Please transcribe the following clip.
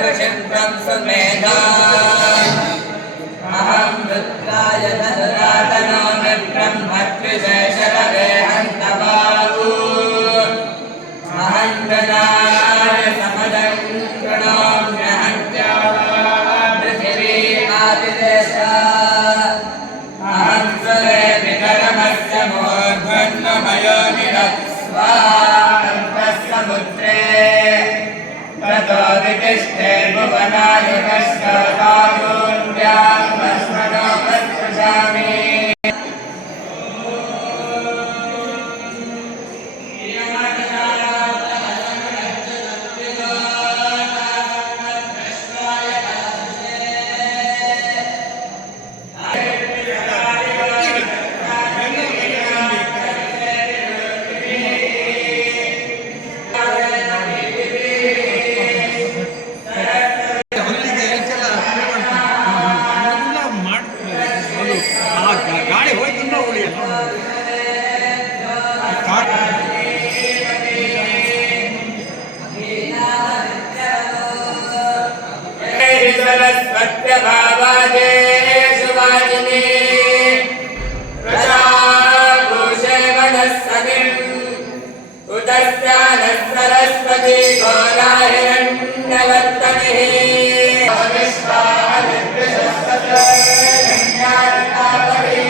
ऋषिन्द्रं सुमेधा अहं रुद्राय धनुरातनो ब्रह्मत्विशेषरवे हन्तवाहु अहं गणाय समदं गणोऽम्यहत्या पृथिवीमादिदेशा अहं सुरे विकरमस्य मूर्ध्वन्नमयो निरस्वान्तः समुद्रे ततो वितिष्ठे भुवनानि कष्टकारूण्या भस्मनो प्रस्पृशामि ಗಾಳಿ ಹೋಯ್ತಂದ ಉಳಿಯಲ್ಲ सरस्वत्यभावाजे सुवाजिनी प्रजाभूषे वनस्पतिम् उदस्यानः सरस्वती घोराहिरण्यवर्तनिः विश्वामित्रशस्त्रज्ञानतापरी